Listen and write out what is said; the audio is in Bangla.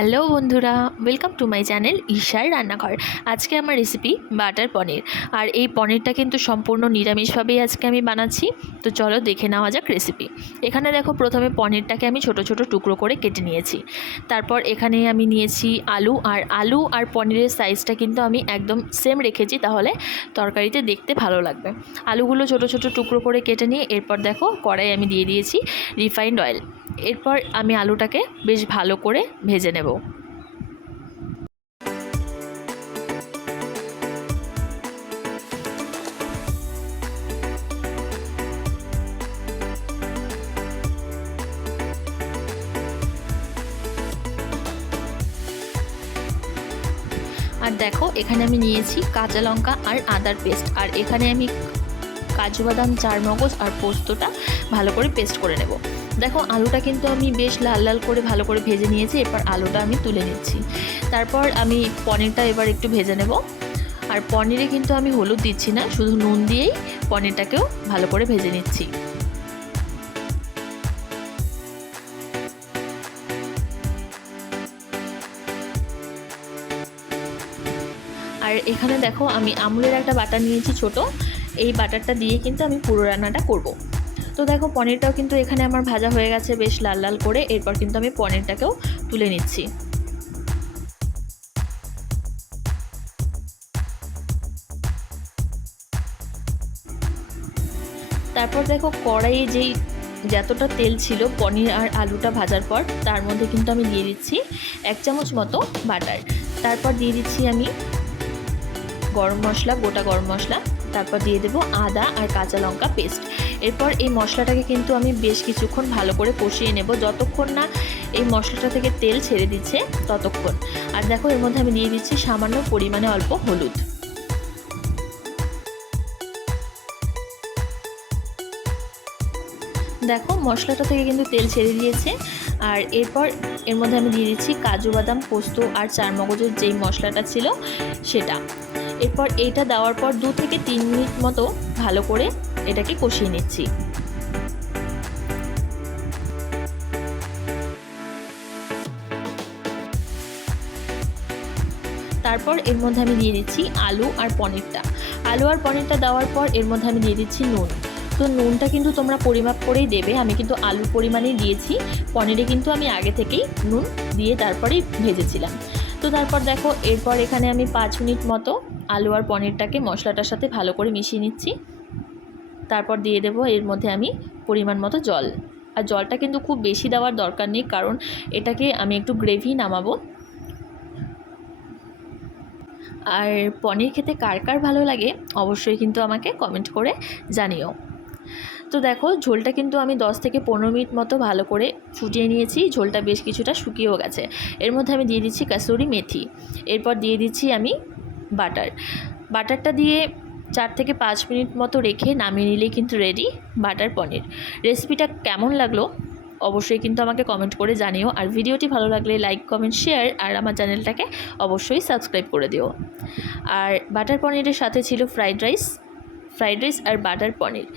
হ্যালো বন্ধুরা, ওয়েলকাম টু মাই চ্যানেল ঈশার রান্নাঘর। আজকে আমার রেসিপি বাটার পনির। আর এই পনিরটা কিন্তু সম্পূর্ণ নিরামিষভাবেই আজকে আমি বানাচ্ছি। তো চলো দেখে নেওয়া যাক রেসিপি। এখানে দেখো, প্রথমে পনিরটাকে আমি ছোট ছোট টুকরো করে কেটে নিয়েছি। তারপর এখানে আমি নিয়েছি আলু আর পনিরের সাইজটা কিন্তু আমি একদম সেম রেখেছি, তাহলে তরকারিতে দেখতে ভালো লাগবে। আলুগুলো ছোট ছোট টুকরো করে কেটে নিয়ে এরপর দেখো কড়াই আমি দিয়ে দিয়েছি রিফাইন্ড অয়েল। এরপর আমি আলুটাকে বেশ ভালো করে ভেজে নেব। আর দেখো, এখানে আমি নিয়েছি কাঁচা লঙ্কা আর আদার পেস্ট, আর এখানে আমি কাজু বাদাম, চারমগজ আর পোস্তটা ভালো করে পেস্ট করে নেব। দেখো, আলুটা কিন্তু আমি বেশ লাল লাল করে ভালো করে ভেজে নিয়েছি। এরপর আলুটা আমি তুলে নিচ্ছি। তারপর আমি পনিরটা এবার একটু ভেজে নেব। আর পনিরে কিন্তু আমি হলুদ দিচ্ছি না, শুধু নুন দিয়েই পনিরটাকেও ভালো করে ভেজে নিচ্ছি। আর এখানে দেখো, আমি আমুলের একটা বাটার নিয়েছি ছোট। এই বাটারটা দিয়ে কিন্তু আমি পুরো রান্নাটা করব। তো দেখো, পনিরটাও কিন্তু এখানে আমার ভাজা হয়ে গেছে বেশ লাল লাল করে। এরপর কিন্তু আমি পনিরটাকেও তুলে নিচ্ছি। তারপর দেখো, কড়াইয়ে যতটা তেল ছিল পনির আর আলুটা ভাজার পর, তার মধ্যে কিন্তু আমি দিয়ে দিচ্ছি 1 চামচ মতো বাটার। তারপর দিয়ে দিচ্ছি আমি গরম মশলা, গোটা গরম মশলা। তারপর দিয়ে দেবো আদা আর কাঁচা লঙ্কা পেস্ট। এরপর এই মশলাটাকে কিন্তু আমি বেশ কিছুক্ষণ ভালো করে কষিয়ে নেব, যতক্ষণ না এই মশলাটা থেকে তেল ছেড়ে দিচ্ছে ততক্ষণ। আর দেখো, এর মধ্যে আমি দিয়ে দিচ্ছি সামান্য পরিমাণে অল্প হলুদ। দেখো, মশলাটা থেকে কিন্তু তেল ছেড়ে দিয়েছে। আর এরপর এর মধ্যে আমি দিয়ে দিচ্ছি কাজু বাদাম, পোস্ত আর চারমগজের যেই মশলাটা ছিল সেটা। এরপর এইটা দেওয়ার পর 2 থেকে 3 মিনিট মতো ভালো করে এটাকে কষিয়ে নিচ্ছি। তারপর এর মধ্যে আমি দিয়ে দিচ্ছি আলু আর পনিরটা দেওয়ার পর এর মধ্যে আমি দিয়ে দিচ্ছি নুন। তো নুনটা কিন্তু তোমরা পরিমাপ করেই দেবে। আমি কিন্তু আলুর পরিমাণেই দিয়েছি, পনিরে কিন্তু আমি আগে থেকেই নুন দিয়ে তারপরেই ভেজেছিলাম। তো তারপর দেখো, এরপর এখানে আমি 5 মিনিট মতো আলু আর পনিরটাকে মশলাটার সাথে ভালো করে মিশিয়ে নিচ্ছি। তারপর দিয়ে দেবো এর মধ্যে আমি পরিমাণ মতো জল। আর জলটা কিন্তু খুব বেশি দেওয়ার দরকার নেই, কারণ এটাকে আমি একটু গ্রেভি নামাবো। আর পনির খেতে কার কার ভালো লাগে অবশ্যই কিন্তু আমাকে কমেন্ট করে জানিও। তো দেখো, ঝোলটা কিন্তু আমি 10 থেকে 15 মিনিট মতো ভালো করে ফুটিয়ে নিয়েছি। ঝোলটা বেশ কিছুটা শুকিয়েও গেছে। এর মধ্যে আমি দিয়ে দিচ্ছি কাসুরি মেথি। এরপর দিয়ে দিচ্ছি আমি বাটারটা দিয়ে 4 থেকে 5 মিনিট মতো রেখে নামিয়ে নিলেই কিন্তু রেডি বাটার পনির। রেসিপিটা কেমন লাগলো অবশ্যই কিন্তু আমাকে কমেন্ট করে জানিও। আর ভিডিওটি ভালো লাগলে লাইক, কমেন্ট, শেয়ার আর আমার চ্যানেলটাকে অবশ্যই সাবস্ক্রাইব করে দিও। আর বাটার পনিরের সাথে ছিল ফ্রাইড রাইস আর বাটার পনির।